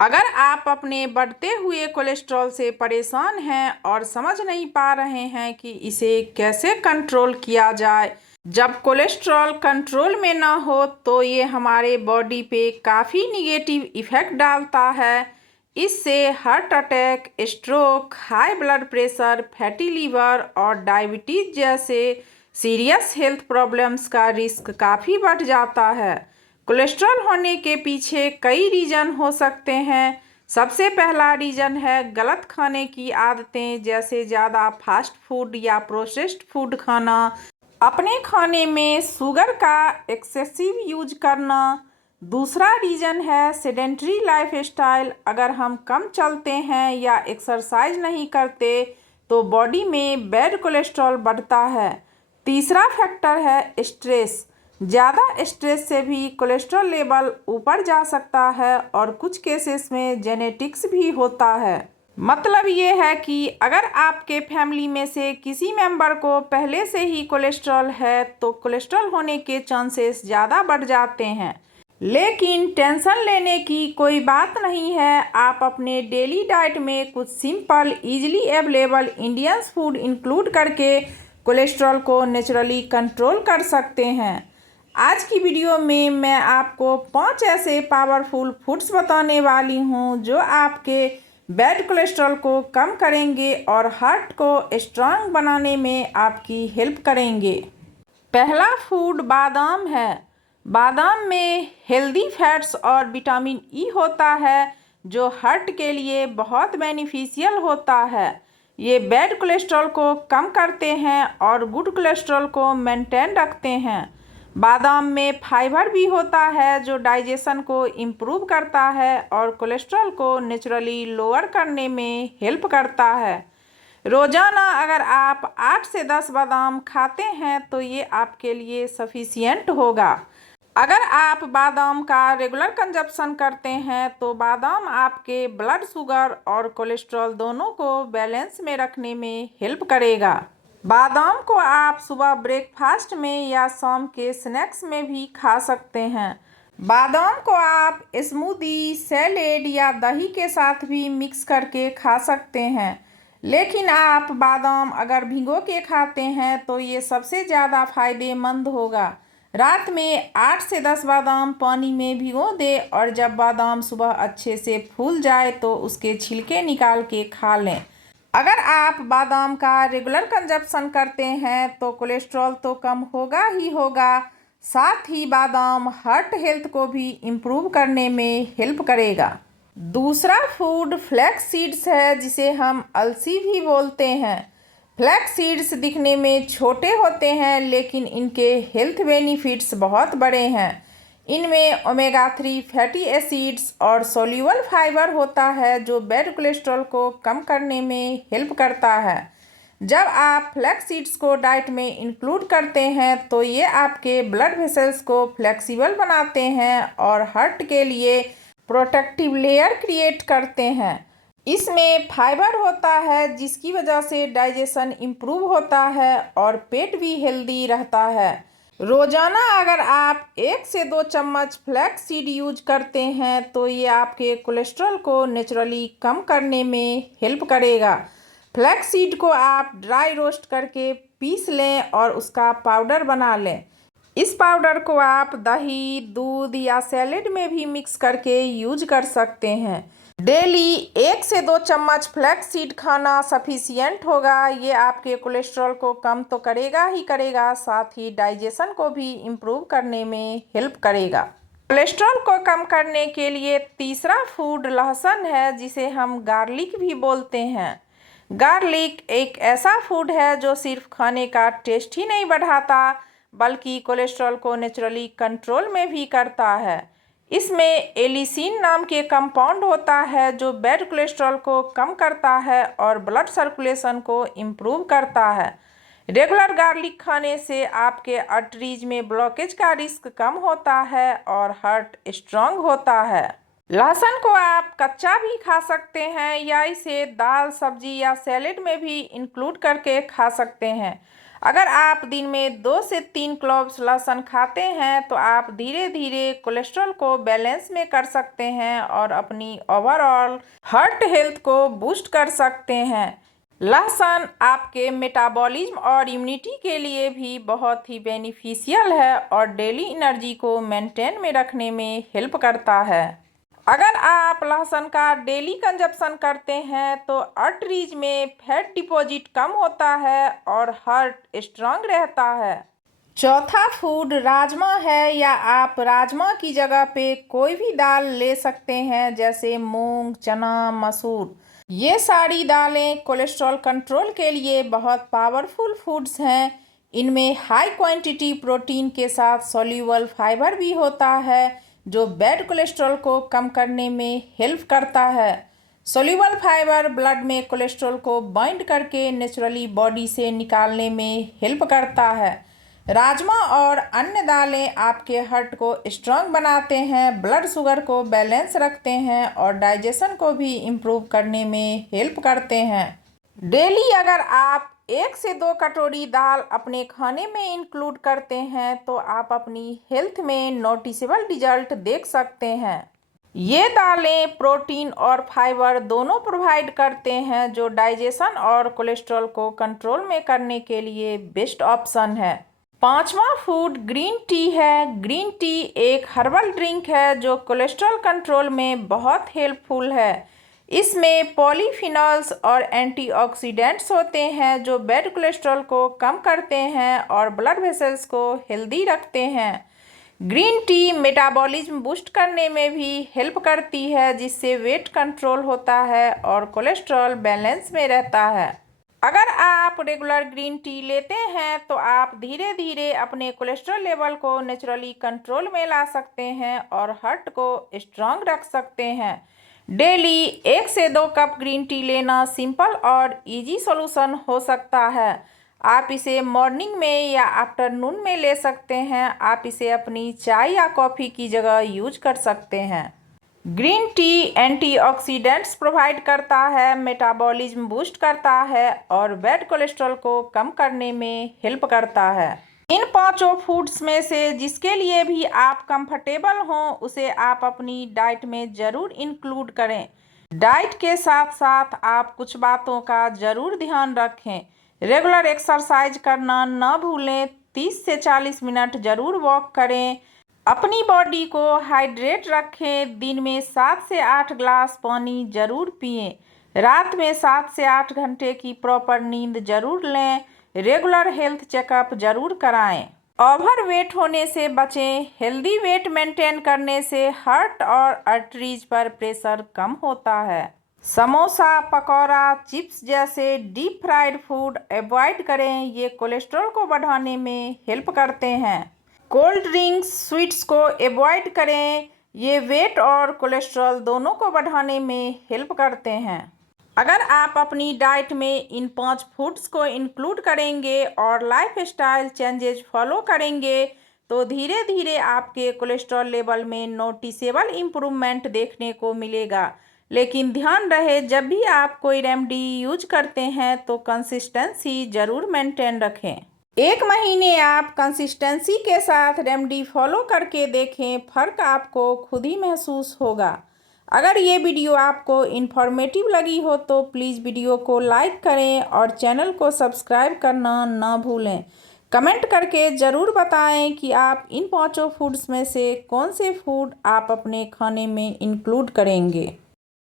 अगर आप अपने बढ़ते हुए कोलेस्ट्रॉल से परेशान हैं और समझ नहीं पा रहे हैं कि इसे कैसे कंट्रोल किया जाए, जब कोलेस्ट्रॉल कंट्रोल में ना हो तो ये हमारे बॉडी पे काफ़ी निगेटिव इफ़ेक्ट डालता है। इससे heart attack, stroke, high blood pressure, fatty liver और डायबिटीज़ जैसे सीरियस हेल्थ प्रॉब्लम्स का रिस्क काफ़ी बढ़ जाता है। कोलेस्ट्रॉल होने के पीछे कई रीज़न हो सकते हैं। सबसे पहला रीज़न है गलत खाने की आदतें, जैसे ज़्यादा फास्ट फूड या प्रोसेस्ड फूड खाना, अपने खाने में शुगर का एक्सेसिव यूज करना। दूसरा रीज़न है सेडेंटरी लाइफस्टाइल। अगर हम कम चलते हैं या एक्सरसाइज नहीं करते तो बॉडी में बैड कोलेस्ट्रॉल बढ़ता है। तीसरा फैक्टर है स्ट्रेस। ज़्यादा स्ट्रेस से भी कोलेस्ट्रॉल लेवल ऊपर जा सकता है और कुछ केसेस में जेनेटिक्स भी होता है। मतलब ये है कि अगर आपके फैमिली में से किसी मेंबर को पहले से ही कोलेस्ट्रॉल है तो कोलेस्ट्रॉल होने के चांसेस ज़्यादा बढ़ जाते हैं। लेकिन टेंशन लेने की कोई बात नहीं है। आप अपने डेली डाइट में कुछ simple, easily available Indian food include करके कोलेस्ट्रॉल को नेचुरली कंट्रोल कर सकते हैं। आज की वीडियो में मैं आपको 5 ऐसे पावरफुल फूड्स बताने वाली हूँ जो आपके बैड कोलेस्ट्रॉल को कम करेंगे और हार्ट को स्ट्रांग बनाने में आपकी हेल्प करेंगे। पहला फूड बादाम है। बादाम में हेल्दी फैट्स और विटामिन ई होता है जो हार्ट के लिए बहुत बेनिफिशियल होता है। ये बैड कोलेस्ट्रॉल को कम करते हैं और गुड कोलेस्ट्रॉल को मेंटेन रखते हैं। बादाम में फाइबर भी होता है जो डाइजेशन को इम्प्रूव करता है और कोलेस्ट्रॉल को नेचुरली लोअर करने में हेल्प करता है। रोज़ाना अगर आप 8 से 10 बादाम खाते हैं तो ये आपके लिए सफिशियंट होगा। अगर आप बादाम का रेगुलर कंजप्शन करते हैं तो बादाम आपके ब्लड शुगर और कोलेस्ट्रॉल दोनों को बैलेंस में रखने में हेल्प करेगा। बादाम को आप सुबह ब्रेकफास्ट में या शाम के स्नैक्स में भी खा सकते हैं। बादाम को आप स्मूदी, सैलेड या दही के साथ भी मिक्स करके खा सकते हैं। लेकिन आप बादाम अगर भिगो के खाते हैं तो ये सबसे ज़्यादा फायदेमंद होगा। रात में 8 से 10 बादाम पानी में भिगो दें और जब बादाम सुबह अच्छे से फूल जाए तो उसके छिलके निकाल के खा लें। अगर आप बादाम का रेगुलर कंजप्शन करते हैं तो कोलेस्ट्रॉल तो कम होगा ही होगा, साथ ही बादाम हार्ट हेल्थ को भी इम्प्रूव करने में हेल्प करेगा। दूसरा फूड फ्लैक्स सीड्स है, जिसे हम अलसी भी बोलते हैं। फ्लैक्स सीड्स दिखने में छोटे होते हैं लेकिन इनके हेल्थ बेनिफिट्स बहुत बड़े हैं। इनमें ओमेगा 3 फैटी एसिड्स और सोल्यूबल फाइबर होता है जो बैड कोलेस्ट्रॉल को कम करने में हेल्प करता है। जब आप फ्लैक्स सीड्स को डाइट में इंक्लूड करते हैं तो ये आपके ब्लड वेसल्स को फ्लेक्सिबल बनाते हैं और हार्ट के लिए प्रोटेक्टिव लेयर क्रिएट करते हैं। इसमें फाइबर होता है जिसकी वजह से डाइजेशन इम्प्रूव होता है और पेट भी हेल्दी रहता है। रोज़ाना अगर आप 1 से 2 चम्मच फ्लैक्स सीड यूज करते हैं तो ये आपके कोलेस्ट्रॉल को नेचुरली कम करने में हेल्प करेगा। फ्लैक्स सीड को आप ड्राई रोस्ट करके पीस लें और उसका पाउडर बना लें। इस पाउडर को आप दही, दूध या सैलेड में भी मिक्स करके यूज कर सकते हैं। डेली 1 से 2 चम्मच फ्लैक्स सीड खाना सफिशियंट होगा। ये आपके कोलेस्ट्रॉल को कम तो करेगा ही करेगा, साथ ही डाइजेशन को भी इम्प्रूव करने में हेल्प करेगा। कोलेस्ट्रॉल को कम करने के लिए तीसरा फूड लहसुन है, जिसे हम गार्लिक भी बोलते हैं। गार्लिक एक ऐसा फूड है जो सिर्फ खाने का टेस्ट ही नहीं बढ़ाता बल्कि कोलेस्ट्रॉल को नेचुरली कंट्रोल में भी करता है। इसमें एलिसिन नाम के कंपाउंड होता है जो बैड कोलेस्ट्रॉल को कम करता है और ब्लड सर्कुलेशन को इम्प्रूव करता है। रेगुलर गार्लिक खाने से आपके आर्टरीज में ब्लॉकेज का रिस्क कम होता है और हार्ट स्ट्रांग होता है। लहसुन को आप कच्चा भी खा सकते हैं या इसे दाल, सब्जी या सैलेड में भी इंक्लूड करके खा सकते हैं। अगर आप दिन में 2 से 3 क्लोव्स लहसुन खाते हैं तो आप धीरे धीरे कोलेस्ट्रॉल को बैलेंस में कर सकते हैं और अपनी ओवरऑल हार्ट हेल्थ को बूस्ट कर सकते हैं। लहसुन आपके मेटाबॉलिज्म और इम्यूनिटी के लिए भी बहुत ही बेनिफिशियल है और डेली एनर्जी को मेंटेन में रखने में हेल्प करता है। अगर आप लहसुन का डेली कंजप्शन करते हैं तो आर्टरीज में फैट डिपॉजिट कम होता है और हार्ट स्ट्रांग रहता है। चौथा फूड राजमा है, या आप राजमा की जगह पे कोई भी दाल ले सकते हैं जैसे मूंग, चना, मसूर। ये सारी दालें कोलेस्ट्रॉल कंट्रोल के लिए बहुत पावरफुल फूड्स हैं। इनमें हाई क्वांटिटी प्रोटीन के साथ सोल्यूबल फाइबर भी होता है जो बैड कोलेस्ट्रॉल को कम करने में हेल्प करता है। सोल्यूबल फाइबर ब्लड में कोलेस्ट्रॉल को बाइंड करके नेचुरली बॉडी से निकालने में हेल्प करता है। राजमा और अन्य दालें आपके हार्ट को स्ट्रांग बनाते हैं, ब्लड शुगर को बैलेंस रखते हैं और डाइजेशन को भी इम्प्रूव करने में हेल्प करते हैं। डेली अगर आप 1 से 2 कटोरी दाल अपने खाने में इंक्लूड करते हैं तो आप अपनी हेल्थ में नोटिसेबल रिजल्ट देख सकते हैं। ये दालें प्रोटीन और फाइबर दोनों प्रोवाइड करते हैं जो डाइजेशन और कोलेस्ट्रॉल को कंट्रोल में करने के लिए बेस्ट ऑप्शन है। पांचवा फूड ग्रीन टी है। ग्रीन टी एक हर्बल ड्रिंक है जो कोलेस्ट्रॉल कंट्रोल में बहुत हेल्पफुल है। इसमें पॉलीफिनॉल्स और एंटीऑक्सीडेंट्स होते हैं जो बैड कोलेस्ट्रॉल को कम करते हैं और ब्लड वेसल्स को हेल्दी रखते हैं। ग्रीन टी मेटाबॉलिज्म बूस्ट करने में भी हेल्प करती है जिससे वेट कंट्रोल होता है और कोलेस्ट्रॉल बैलेंस में रहता है। अगर आप रेगुलर ग्रीन टी लेते हैं तो आप धीरे धीरे अपने कोलेस्ट्रॉल लेवल को नेचुरली कंट्रोल में ला सकते हैं और हार्ट को स्ट्रांग रख सकते हैं। डेली 1 से 2 कप ग्रीन टी लेना सिंपल और इजी सॉल्यूशन हो सकता है। आप इसे मॉर्निंग में या आफ्टरनून में ले सकते हैं। आप इसे अपनी चाय या कॉफ़ी की जगह यूज कर सकते हैं। ग्रीन टी एंटीऑक्सीडेंट्स प्रोवाइड करता है, मेटाबॉलिज्म बूस्ट करता है और बैड कोलेस्ट्रॉल को कम करने में हेल्प करता है। इन पांचों फूड्स में से जिसके लिए भी आप कंफर्टेबल हों उसे आप अपनी डाइट में ज़रूर इंक्लूड करें। डाइट के साथ साथ आप कुछ बातों का ज़रूर ध्यान रखें। रेगुलर एक्सरसाइज करना ना भूलें, 30 से 40 मिनट ज़रूर वॉक करें। अपनी बॉडी को हाइड्रेट रखें। दिन में 7 से 8 ग्लास पानी ज़रूर पिएं। रात में 7 से 8 घंटे की प्रॉपर नींद ज़रूर लें। रेगुलर हेल्थ चेकअप ज़रूर कराएं। ओवर वेट होने से बचें। हेल्दी वेट मेंटेन करने से हार्ट और आर्टरीज पर प्रेशर कम होता है। समोसा, पकौड़ा, चिप्स जैसे डीप फ्राइड फूड अवॉइड करें। ये कोलेस्ट्रॉल को बढ़ाने में हेल्प करते हैं। कोल्ड ड्रिंक्स, स्वीट्स को अवॉइड करें। ये वेट और कोलेस्ट्रॉल दोनों को बढ़ाने में हेल्प करते हैं। अगर आप अपनी डाइट में इन 5 फूड्स को इंक्लूड करेंगे और लाइफस्टाइल चेंजेस फॉलो करेंगे तो धीरे धीरे आपके कोलेस्ट्रॉल लेवल में नोटिसेबल इम्प्रूवमेंट देखने को मिलेगा। लेकिन ध्यान रहे, जब भी आप कोई रेमेडी यूज करते हैं तो कंसिस्टेंसी ज़रूर मेंटेन रखें। 1 महीने आप कंसिस्टेंसी के साथ रेमेडी फॉलो करके देखें, फ़र्क आपको खुद ही महसूस होगा। अगर ये वीडियो आपको इन्फॉर्मेटिव लगी हो तो प्लीज़ वीडियो को लाइक करें और चैनल को सब्सक्राइब करना ना भूलें। कमेंट करके ज़रूर बताएं कि आप इन 5 फूड्स में से कौन से फूड आप अपने खाने में इंक्लूड करेंगे।